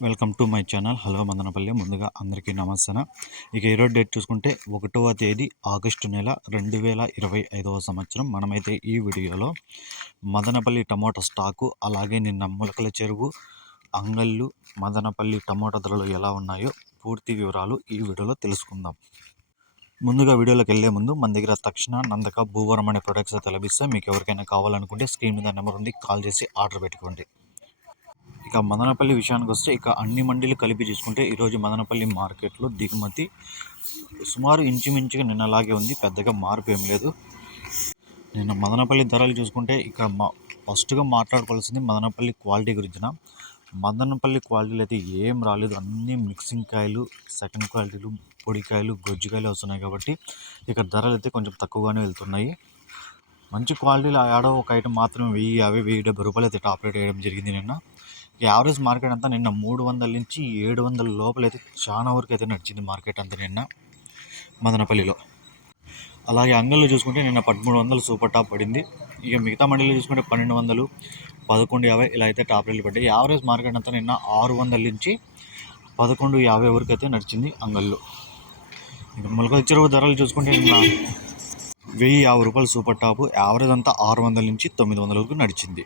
Welcome to my channel hello Madanapalle. ముందుగా అందరికీ నమస్తే ఇక ఈరోజు డేట్ చూసుకుంటే ఒకటవ తేదీ ఆగస్టు నెల రెండు వేల ఇరవై ఐదవ సంవత్సరం. మనమైతే ఈ వీడియోలో మదనపల్లి టమోటా స్టాకు అలాగే నిన్న మొలకల చెరువు అంగళ్ళు మదనపల్లి టమోటా ధరలు ఎలా ఉన్నాయో పూర్తి వివరాలు ఈ వీడియోలో తెలుసుకుందాం. ముందుగా వీడియోలోకి వెళ్ళే ముందు మన దగ్గర తక్షణ నందక భూవరం అనే ప్రొడక్ట్స్ అయితే లభిస్తే మీకు ఎవరికైనా కావాలనుకుంటే స్క్రీన్ మీద నెంబర్ ఉంది కాల్ చేసి ఆర్డర్ పెట్టుకోండి. ఇక మదనపల్లి విషయానికి వస్తే ఇక అన్ని మండీలు కలిపి చూసుకుంటే ఈరోజు మదనపల్లి మార్కెట్లో దిగుమతి సుమారు ఇంచుమించుగా నిన్నలాగే ఉంది. పెద్దగా మార్పు ఏం లేదు. నిన్న మదనపల్లి ధరలు చూసుకుంటే ఇక మా ఫస్ట్గా మాట్లాడుకోవాల్సింది మదనపల్లి క్వాలిటీ గురించిన. మదనపల్లి క్వాలిటీలు అయితే ఏం రాలేదు. అన్నీ మిక్సింగ్ కాయలు సెకండ్ క్వాలిటీలు పొడికాయలు గొజ్జికాయలు వస్తున్నాయి కాబట్టి ఇక ధరలు అయితే కొంచెం తక్కువగానే వెళ్తున్నాయి. మంచి క్వాలిటీలో ఆడో ఒక ఐటమ్ మాత్రం వెయ్యి యాభై వెయ్యి డెబ్బై రూపాయలు అయితే టాప్ రేట్ వేయడం జరిగింది నిన్న. యావరేజ్ మార్కెట్ అంతా నిన్న మూడు వందల నుంచి ఏడు వందల లోపల అయితే చాలా వరకు అయితే నడిచింది మార్కెట్ అంతా నిన్న మదనపల్లిలో. అలాగే అంగల్లో చూసుకుంటే నిన్న పదమూడు వందలు సూపర్ టాప్ పడింది. ఇక మిగతా మండలిలో చూసుకుంటే పన్నెండు వందలు పదకొండు యాభై ఇలా అయితే టాప్ రేట్లు పడ్డాయి. యావరేజ్ మార్కెట్ అంతా నిన్న ఆరు వందల నుంచి పదకొండు యాభై వరకు అయితే నడిచింది అంగల్లో. ఇక మొలక చెరువు ధరలు చూసుకుంటే నిన్న వెయ్యి యాభై రూపాయలు సూపర్ టాప్ యావరేజ్ అంతా ఆరు వందల నుంచి తొమ్మిది వందల వరకు నడిచింది.